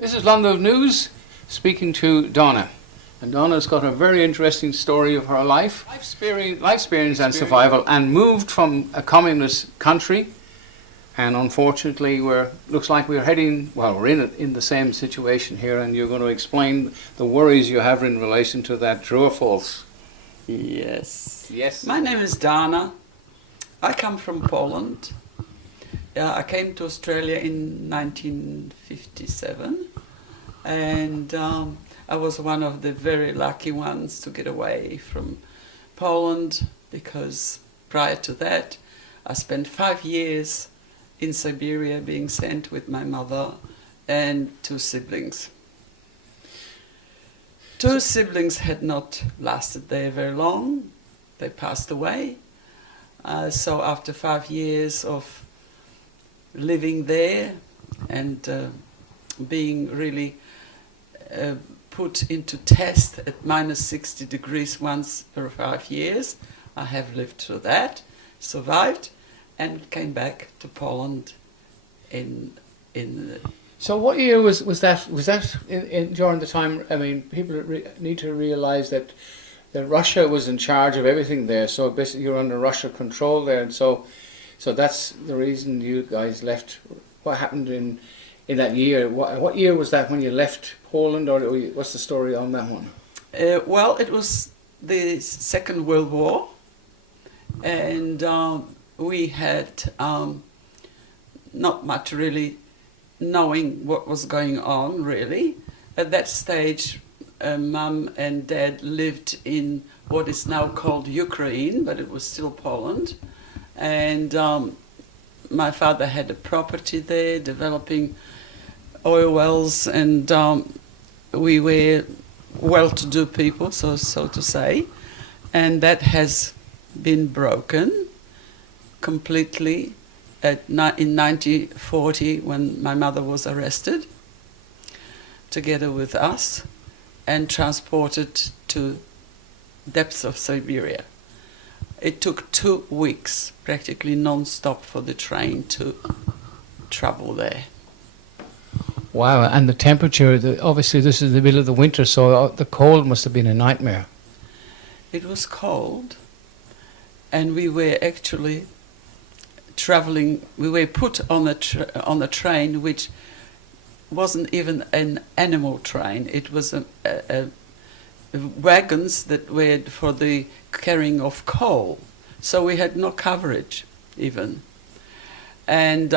This is London News, speaking to Donna. And Donna's got a very interesting story of her life experience and survival, and moved from a communist country. And unfortunately, looks like we're in the same situation here, and you're going to explain the worries you have in relation to that. True or false? Yes. Yes. My name is Dana. I come from Poland. I came to Australia in 1957, and I was one of the very lucky ones to get away from Poland, because prior to that I spent 5 years in Siberia being sent with my mother and 2 siblings. 2 siblings had not lasted there very long. They passed away. So after 5 years of living there and being really put into test at minus 60 degrees once per 5 years, I have lived through that, survived, and came back to Poland in So what year was that? Was that during the time? I mean, people need to realise that Russia was in charge of everything there. So basically, you're under Russia control there, and so that's the reason you guys left. What happened in that year? What year was that when you left Poland, or what's the story on that one? Well, it was the Second World War, and we had not much really knowing what was going on, really. At that stage, Mum and Dad lived in what is now called Ukraine, but it was still Poland. And my father had a property there, developing oil wells, and we were well-to-do people, so to say. And that has been broken completely in 1940, when my mother was arrested, together with us, and transported to depths of Siberia. It took 2 weeks, practically non-stop, for the train to travel there. Wow, and the temperature, obviously this is the middle of the winter, so the cold must have been a nightmare. It was cold, and we were actually traveling, we were put on a train which wasn't even an animal train. It was wagons that were for the carrying of coal, so we had no coverage even. And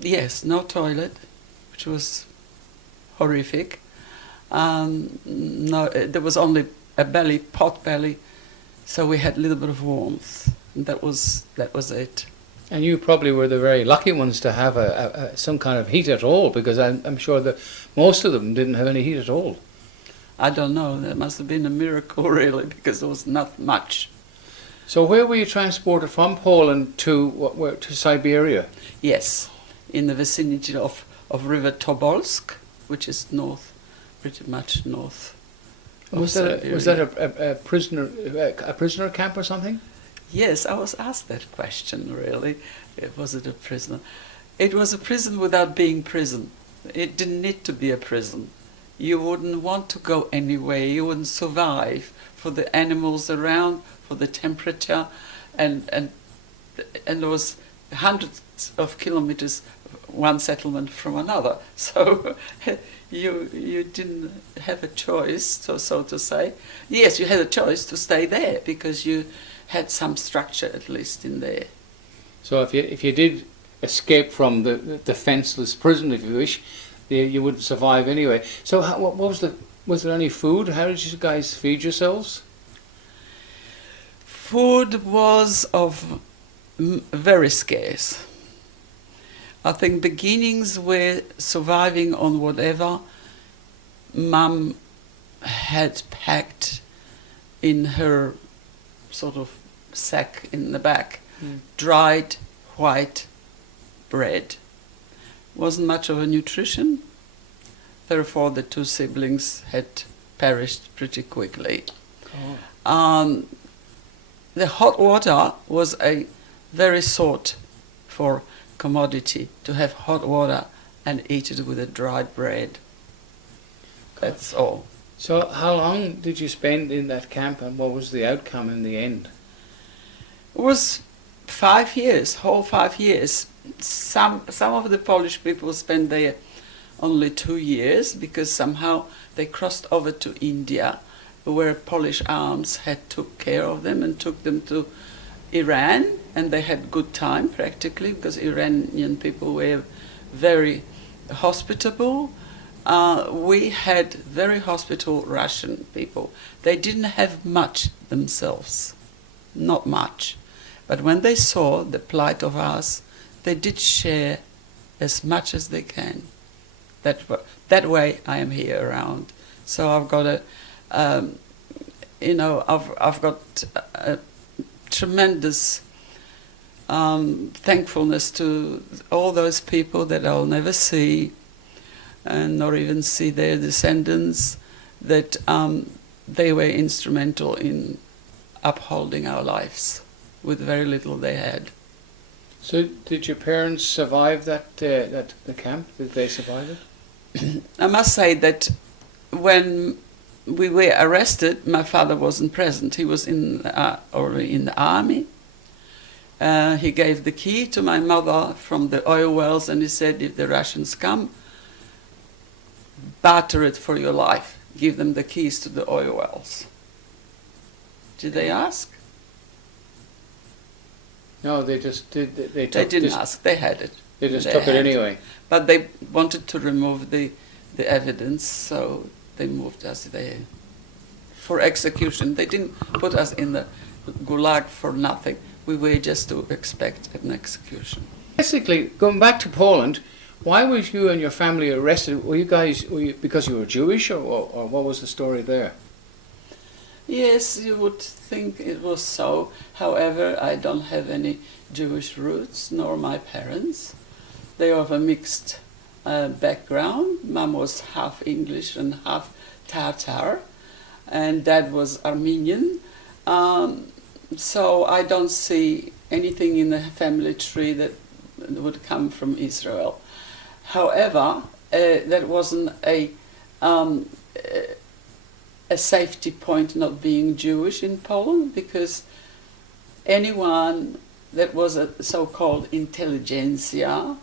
yes, no toilet, which was horrific. No, there was only a pot belly, so we had a little bit of warmth. And that was it. And you probably were the very lucky ones to have some kind of heat at all, because I'm sure that most of them didn't have any heat at all. I don't know, that must have been a miracle, really, because there was not much. So where were you transported from Poland to Siberia? Yes, in the vicinity of River Tobolsk, which is pretty much north. Was that a prisoner camp or something? Yes, I was asked that question, really. Was it a prison? It was a prison without being prison. It didn't need to be a prison. You wouldn't want to go anywhere. You wouldn't survive, for the animals around, for the temperature, and there was hundreds of kilometers one settlement from another. So you didn't have a choice, so to say. Yes, you had a choice to stay there because you had some structure at least in there. So if you did escape from the defenseless prison, if you wish, you wouldn't survive anyway. So what was there any food? How did you guys feed yourselves? Food was very scarce. I think beginnings were surviving on whatever Mum had packed in her sort of sack in the back. Dried white bread. Wasn't much of a nutrition, therefore the two siblings had perished pretty quickly. Oh. The hot water was a very sought for commodity, to have hot water and eat it with a dried bread. That's all. So how long did you spend in that camp, and what was the outcome in the end? It was 5 years, whole 5 years. Some of the Polish people spent there only 2 years because somehow they crossed over to India, where Polish arms had took care of them and took them to Iran, and they had good time practically because Iranian people were very hospitable. We had very hospitable Russian people. They didn't have much themselves, not much. But when they saw the plight of us, they did share as much as they can. That way I am here around. So I've got I've got a tremendous thankfulness to all those people that I'll never see, and nor even see their descendants, that they were instrumental in upholding our lives with very little they had. So did your parents survive the camp? Did they survive it? I must say that when we were arrested, my father wasn't present. He was already in the army. He gave the key to my mother from the oil wells, and he said, if the Russians come, barter it for your life. Give them the keys to the oil wells. Did they ask? No, they just did. They didn't ask. They had it. They just took it anyway. But they wanted to remove the evidence, so they moved us there for execution. They didn't put us in the gulag for nothing. We were just to expect an execution. Basically, going back to Poland, why was you and your family arrested? Were you because you were Jewish, or what was the story there? Yes, you would think it was so. However, I don't have any Jewish roots, nor my parents. They are of a mixed background. Mom was half English and half Tatar, and Dad was Armenian. So I don't see anything in the family tree that would come from Israel. However, that wasn't a safety point not being Jewish in Poland, because anyone that was a so-called intelligentsia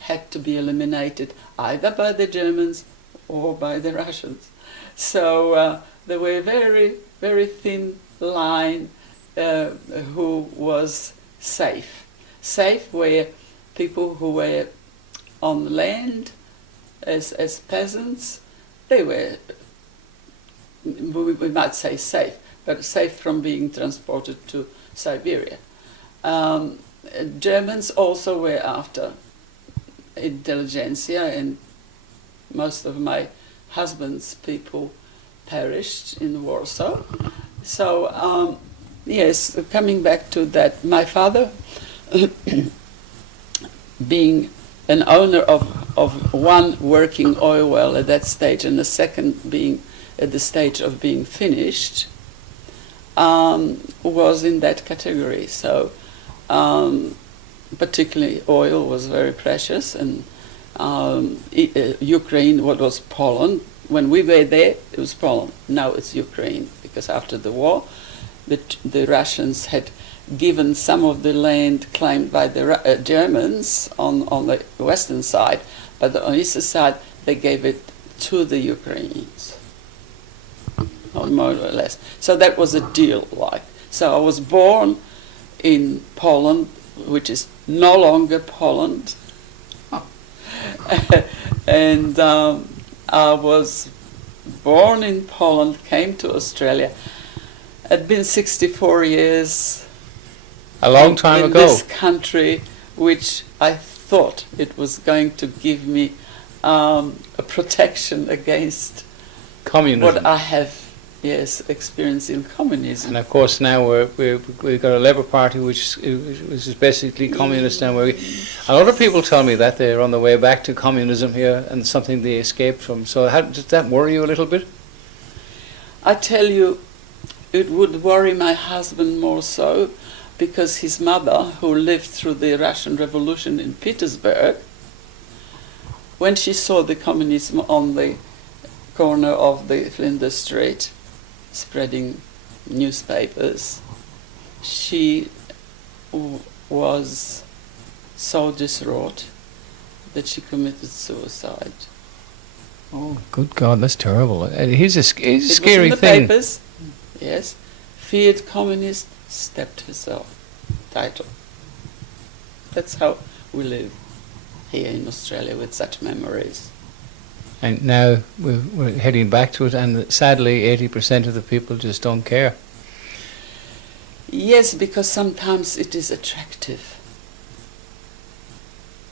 had to be eliminated either by the Germans or by the Russians. So there were very, very thin line who was safe. Safe were people who were on land as peasants. They were, we might say safe, but safe from being transported to Siberia. Germans also were after intelligentsia, and most of my husband's people perished in Warsaw. So, yes, coming back to that, my father, being an owner of one working oil well at that stage, and the second being at the stage of being finished, was in that category. So particularly oil was very precious, and Ukraine, what was Poland, when we were there, it was Poland. Now it's Ukraine, because after the war, the Russians had given some of the land claimed by the Germans on the western side, but on the eastern side, they gave it to the Ukrainians, or more or less. So that was a deal, like. So I was born in Poland, which is no longer Poland. And I was born in Poland, came to Australia. I'd been 64 years a long time in ago. This country, which I thought it was going to give me a protection against Communism. what I have, yes, experienced in communism. And of course now we've got a Labour Party which is basically communist now. A lot of people tell me that they're on the way back to communism here and something they escaped from. So does that worry you a little bit? I tell you, it would worry my husband more so, because his mother, who lived through the Russian Revolution in Petersburg, when she saw the communism on the corner of the Flinders Street, spreading newspapers, she was so distraught that she committed suicide. Oh, good God, that's terrible. He's a scary It was in the thing. papers, yes. Feared communist, stabbed herself. Title. That's how we live here in Australia with such memories. And now we're heading back to it, and sadly 80% of the people just don't care. Yes, because sometimes it is attractive.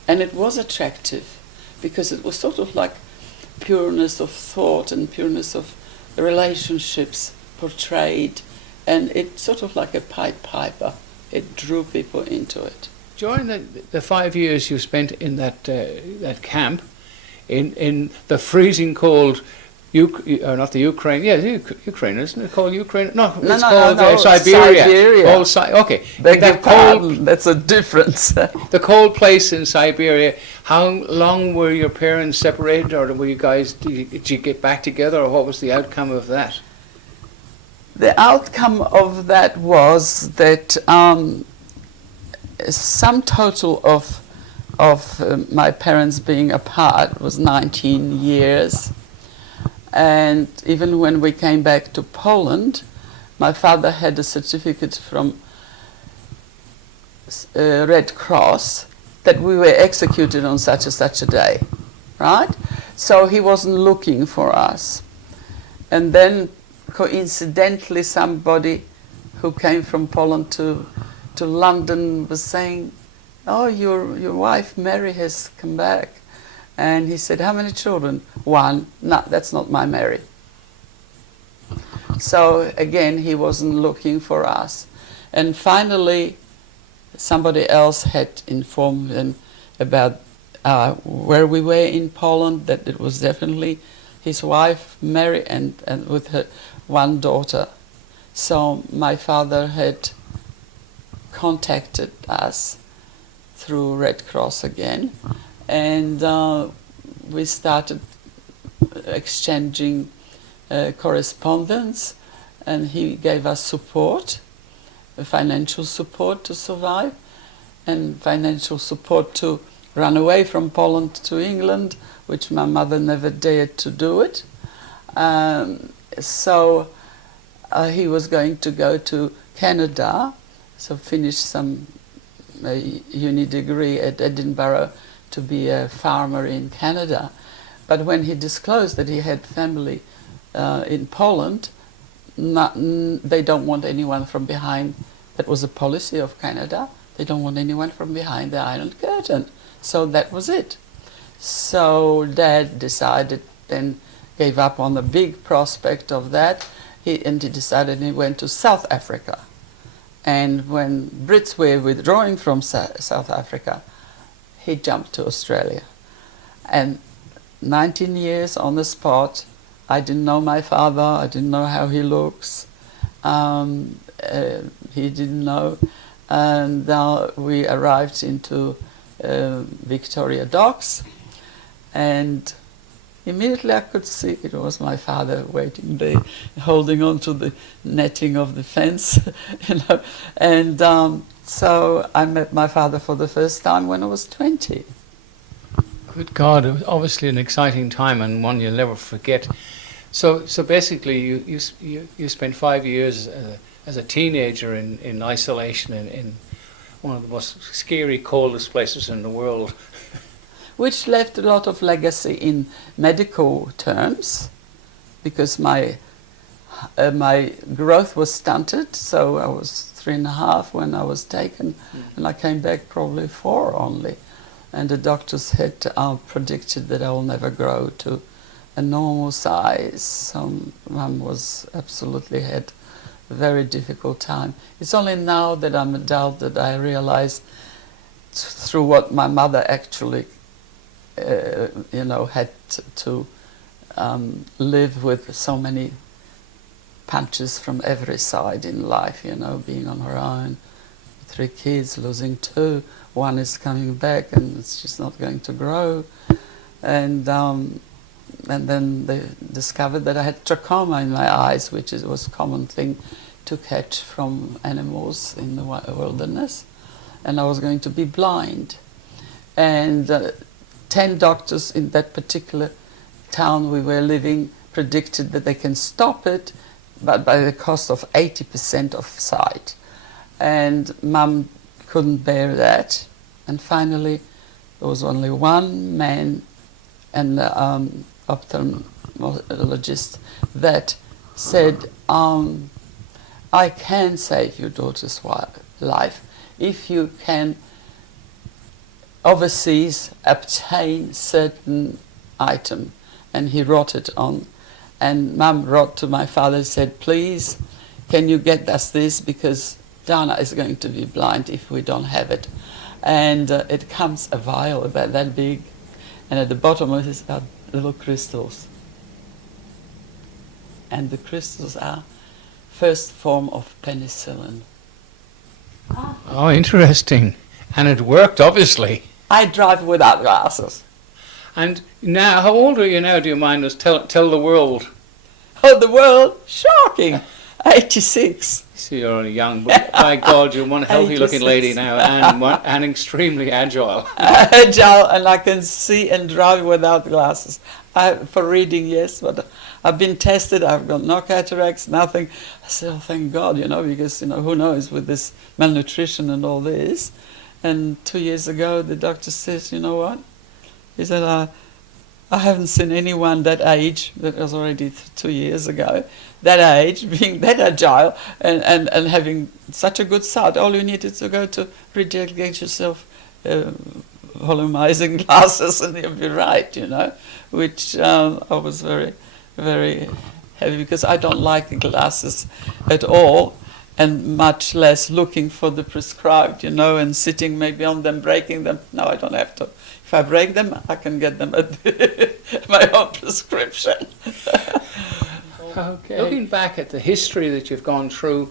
And it was attractive because it was sort of like pureness of thought and pureness of relationships portrayed, and it's sort of like a Pied Piper. It drew people into it. During the 5 years you spent in that camp, in the freezing cold, not the Ukraine, Ukraine, isn't it called Ukraine? No, it's called Siberia. Siberia. Okay. Beg your pardon, that's a difference. The cold place in Siberia. How long were your parents separated, or were you guys? Did you get back together, or what was the outcome of that? The outcome of that was that sum total of my parents being apart was 19 years. And even when we came back to Poland, my father had a certificate from Red Cross that we were executed on such and such a day, right? So he wasn't looking for us. And then coincidentally somebody who came from Poland to London was saying, "Oh, your wife Mary has come back." And he said, "How many children?" "One." "No, that's not my Mary." So again, he wasn't looking for us. And finally, somebody else had informed him about where we were in Poland, that it was definitely his wife Mary and with her one daughter. So my father had contacted us through Red Cross again, and we started exchanging correspondence, and he gave us support, financial support to survive, and financial support to run away from Poland to England, which my mother never dared to do it. So he was going to go to Canada, so finish some uni degree at Edinburgh to be a farmer in Canada. But when he disclosed that he had family in Poland, they don't want anyone from behind. That was a policy of Canada. They don't want anyone from behind the Iron Curtain. So that was it. So Dad decided, then gave up on the big prospect of that, and he decided he went to South Africa. And when Brits were withdrawing from South Africa, he jumped to Australia. And 19 years on the spot, I didn't know my father, I didn't know how he looks, he didn't know. And we arrived into Victoria Docks, and immediately I could see it was my father waiting there, holding on to the netting of the fence, you know. And so I met my father for the first time when I was 20. Good God, it was obviously an exciting time and one you'll never forget. So basically you spent 5 years as a teenager in isolation in one of the most scary, coldest places in the world. Which left a lot of legacy in medical terms, because my growth was stunted, so I was 3.5 when I was taken, and I came back probably 4 only. and the doctors had predicted that I will never grow to a normal size. So Mum was absolutely had a very difficult time. It's only now that I'm adult that I realize through what my mother actually, had to live with so many punches from every side in life, being on her own, 3 kids, losing 2, 1 is coming back and it's just not going to grow. And then they discovered that I had trachoma in my eyes, which was a common thing to catch from animals in the wilderness. And I was going to be blind. And 10 doctors in that particular town we were living predicted that they can stop it, but by the cost of 80% of sight. And Mum couldn't bear that. And finally, there was only one man, an ophthalmologist, that said, I can save your daughter's life if you can overseas obtain certain item. And he wrote it on. And Mum wrote to my father and said, please, can you get us this, because Dana is going to be blind if we don't have it. And it comes a vial about that big, and at the bottom of it are little crystals. And the crystals are first form of penicillin. Oh, interesting. And it worked, obviously. I drive without glasses. And now, how old are you now, do you mind us tell the world? Oh, the world? Shocking. 86. See, you're only young, but by God, you're one healthy looking lady now, and extremely agile. Agile, and I can see and drive without glasses. For reading, yes, but I've been tested, I've got no cataracts, nothing. I said, oh, thank God, because, who knows with this malnutrition and all this. And 2 years ago, the doctor says, you know what? He said, I haven't seen anyone that age, that was already 2 years ago, that age, being that agile and having such a good sight. All you need is to go to retail, get yourself volumizing glasses and you'll be right, which I was very, very heavy, because I don't like glasses at all, and much less looking for the prescribed, and sitting maybe on them, breaking them. No, I don't have to. If I break them, I can get them at my own prescription. Okay. Looking back at the history that you've gone through,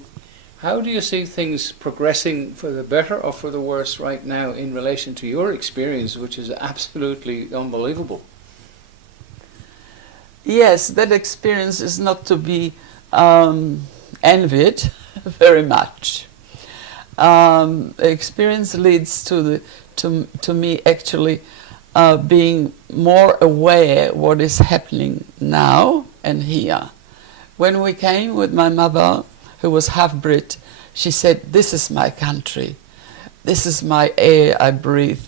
how do you see things progressing for the better or for the worse right now in relation to your experience, which is absolutely unbelievable? Yes, that experience is not to be envied very much. Experience leads to me actually being more aware what is happening now and here. When we came with my mother, who was half-Brit, she said, this is my country, this is my air I breathe,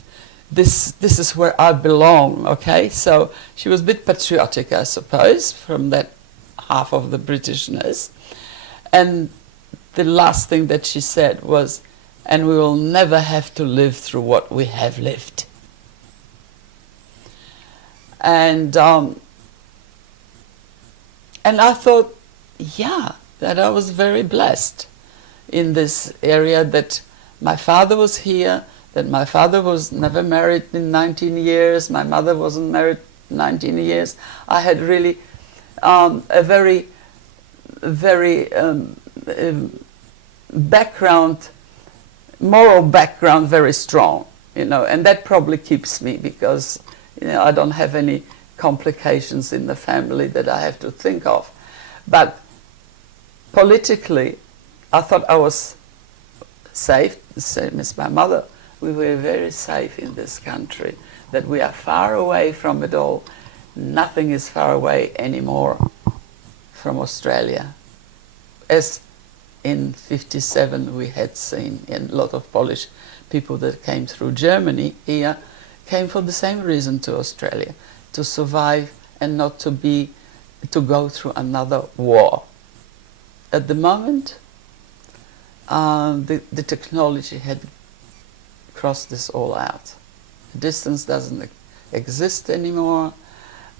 this is where I belong, okay? So she was a bit patriotic, I suppose, from that half of the Britishness. And the last thing that she said was, and we will never have to live through what we have lived. And I thought, yeah, that I was very blessed in this area, that my father was here, that my father was never married in 19 years, my mother wasn't married 19 years. I had really a very, very moral background very strong, and that probably keeps me, because I don't have any complications in the family that I have to think of. But politically, I thought I was safe, same as my mother. We were very safe in this country, that we are far away from it all. Nothing is far away anymore from Australia. As in 57 we had seen, and a lot of Polish people that came through Germany here came for the same reason to Australia, to survive and not to go through another war. At the moment, the technology had crossed this all out. distance doesn't exist anymore,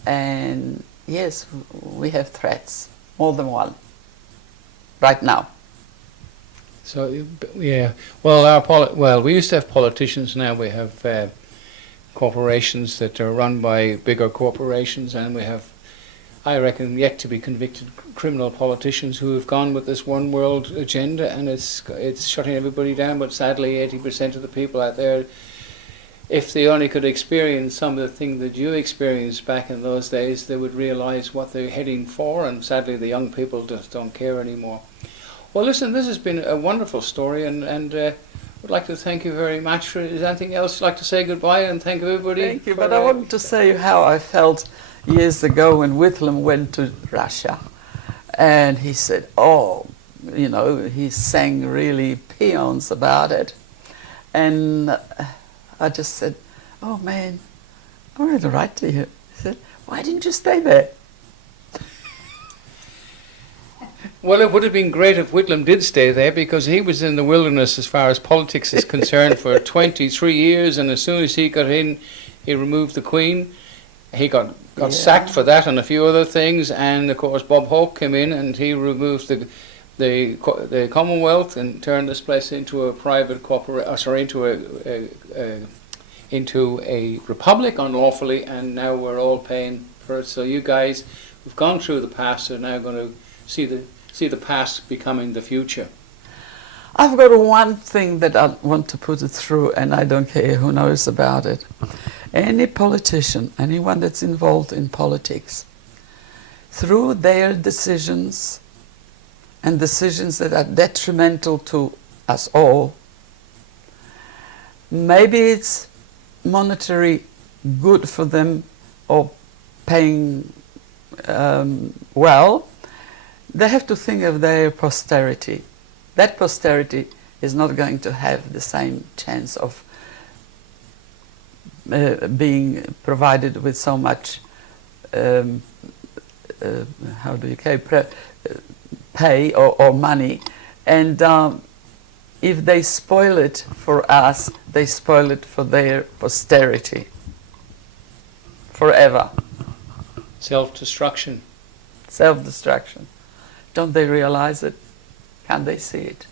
and yes, we have threats, more than one, right now. So, yeah. Well, we used to have politicians. Now we have corporations that are run by bigger corporations, and we have, I reckon, yet to be convicted criminal politicians who have gone with this one world agenda, and it's shutting everybody down. But sadly, 80% of the people out there, if they only could experience some of the things that you experienced back in those days, they would realise what they're heading for. And sadly, the young people just don't care anymore. Well, listen, this has been a wonderful story, and would like to thank you very much for it. Is there anything else you'd like to say goodbye and thank everybody? Thank you, but I wanted to say how I felt years ago when Whitlam went to Russia, and he said, oh, you know, he sang really paeans about it, and I just said, oh man, I wanted to write to you. He said, why didn't you stay there? Well, it would have been great if Whitlam did stay there, because he was in the wilderness as far as politics is concerned for 23 years, and as soon as he got in, he removed the Queen. He got sacked for that and a few other things, and of course Bob Hawke came in and he removed the Commonwealth and turned this place into a private into a republic unlawfully, and now we're all paying for it. So you guys who've gone through the past are now going to see the past becoming the future. I've got one thing that I want to put it through, and I don't care who knows about it. Any politician, anyone that's involved in politics, through their decisions and decisions that are detrimental to us all, maybe it's monetary good for them or paying well, they have to think of their posterity. That posterity is not going to have the same chance of being provided with so much pay or money, and if they spoil it for us, they spoil it for their posterity forever. Self-destruction. Self-destruction. Don't they realize it? Can't they see it?